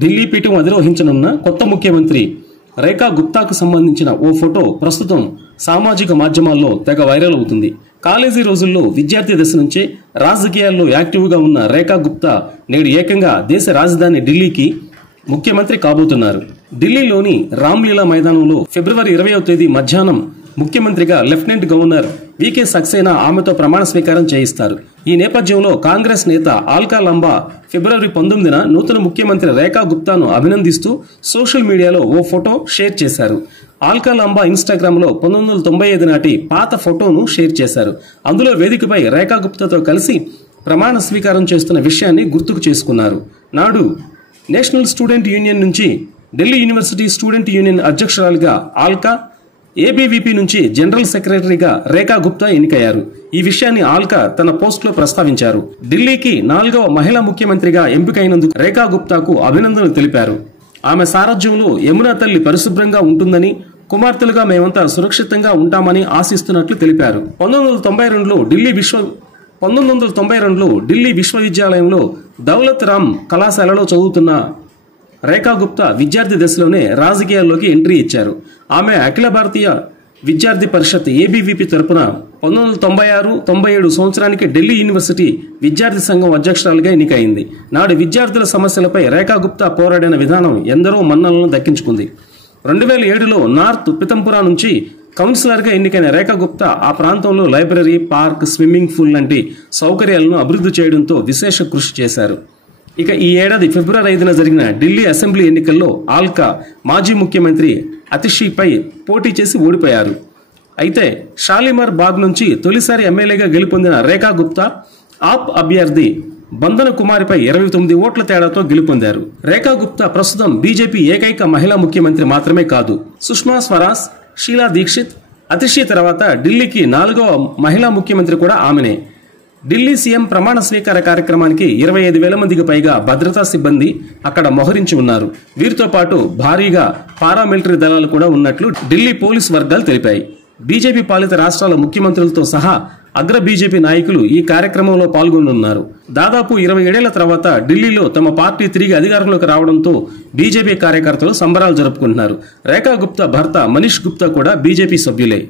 ఢిల్లీ పీఠం అధిరోహించనున్న కొత్త ముఖ్యమంత్రి రేఖా గుప్తాకు సంబంధించిన ఓ ఫోటో ప్రస్తుతం సామాజిక మాధ్యమాల్లో తెగ వైరల్ అవుతుంది. కాలేజీ రోజుల్లో విద్యార్థి దశ నుంచే రాజకీయాల్లో యాక్టివ్గా ఉన్న రేఖా గుప్తా నేడు ఏకంగా దేశ రాజధాని ఢిల్లీకి ముఖ్యమంత్రి కాబోతున్నారు. ఢిల్లీలోని రామ్లీలా మైదానంలో ఫిబ్రవరి 20వ తేదీ మధ్యాహ్నం ముఖ్యమంత్రిగా లెఫ్టినెంట్ గవర్నర్ వికే సక్సేనా ఆమెతో ప్రమాణ స్వీకారం చేయిస్తారు. ఈ నేపథ్యంలో కాంగ్రెస్ నేత ఆల్కా లంబా ఫిబ్రవరి 19న నూతన ముఖ్యమంత్రి రేఖా గుప్తాను అభినందిస్తూ సోషల్ మీడియాలో ఓ ఫోటో షేర్ చేశారు. ఆల్కా లంబా ఇన్స్టాగ్రామ్ లో 1995 నాటి పాత ఫోటోను షేర్ చేశారు. అందులో వేదికపై రేఖా గుప్తాతో కలిసి ప్రమాణ స్వీకారం చేస్తున్న విషయాన్ని గుర్తుకు చేసుకున్నారు. నాడు నేషనల్ స్టూడెంట్ యూనియన్ నుంచి ఢిల్లీ యూనివర్సిటీ స్టూడెంట్ యూనియన్ అధ్యక్షురాలిగా ఆల్కా, ఏబీవీపీ నుంచి జనరల్ సెక్రటరీగా రేఖా గుప్తా ఎన్నికయ్యారు. ఈ విషయాన్ని ఆల్కా తన పోస్టులో ప్రస్తావించారు. ఢిల్లీకి 4వ మహిళా ముఖ్యమంత్రిగా ఎంపికైనందుకు రేఖా గుప్తాకు అభినందనలు తెలిపారు. ఆమె సారథ్యంలో యమునా తల్లి పరిశుభ్రంగా ఉంటుందని, కుమార్తెలుగా మేమంతా సురక్షితంగా ఉంటామని ఆశిస్తున్నట్లు తెలిపారు. 1992లో ఢిల్లీ విశ్వవిద్యాలయంలో దౌలత్ రామ్ కళాశాలలో చదువుతున్న రేఖా గుప్తా విద్యార్థి దశలోనే రాజకీయాల్లోకి ఎంట్రీ ఇచ్చారు. ఆమె అఖిల భారతీయ విద్యార్థి పరిషత్ ఏబీవీపీ తరపున 1996-97 సంవత్సరానికి ఢిల్లీ యూనివర్సిటీ విద్యార్థి సంఘం అధ్యక్షురాలుగా ఎన్నికైంది. నాడు విద్యార్థుల సమస్యలపై రేఖా గుప్తా పోరాడిన విధానం ఎందరో మన్ననలను దక్కించుకుంది. 2007లో నార్త్ పితంపురా నుంచి కౌన్సిలర్గా ఎన్నికైన రేఖా గుప్తా ఆ ప్రాంతంలో లైబ్రరీ, పార్క్, స్విమ్మింగ్ పూల్ లాంటి సౌకర్యాలను అభివృద్ధి చేయడంతో విశేష కృషి చేశారు. ఇక ఈ ఏడాది ఫిబ్రవరి 5న జరిగిన ఢిల్లీ అసెంబ్లీ ఎన్నికల్లో ఆల్కా మాజీ ముఖ్యమంత్రి అతిషీపై పోటీ చేసి ఓడిపోయారు. అయితే షాలిమార్ బాగ్ నుంచి తొలిసారి ఎమ్మెల్యేగా గెలుపొందిన రేఖా గుప్తా ఆప్ అభ్యర్థి బందన కుమారిపై 29 ఓట్ల తేడాతో గెలుపొందారు. రేఖా గుప్తా ప్రస్తుతం బీజేపీ ఏకైక మహిళా ముఖ్యమంత్రి మాత్రమే కాదు, సుష్మా స్వరాజ్, షీలా దీక్షిత్, అతిషీ తర్వాత ఢిల్లీకి 4వ మహిళా ముఖ్యమంత్రి కూడా ఆమెనే. ఢిల్లీ సీఎం ప్రమాణ స్వీకార కార్యక్రమానికి 25,000 మందికి పైగా భద్రతా సిబ్బంది అక్కడ మోహరించి ఉన్నారు. వీరితో పాటు భారీగా పారామిలిటరీ దళాలు కూడా ఉన్నట్లు ఢిల్లీ పోలీసు వర్గాలు తెలిపాయి. బీజేపీ పాలిత రాష్ట్రాల ముఖ్యమంత్రులతో సహా అగ్ర బీజేపీ నాయకులు ఈ కార్యక్రమంలో పాల్గొనున్నారు. దాదాపు 27 ఏళ్ల తర్వాత ఢిల్లీలో తమ పార్టీ తిరిగి అధికారంలోకి రావడంతో బీజేపీ కార్యకర్తలు సంబరాలు జరుపుకుంటున్నారు. రేఖా గుప్తా భర్త మనీష్ గుప్తా కూడా బీజేపీ సభ్యులే.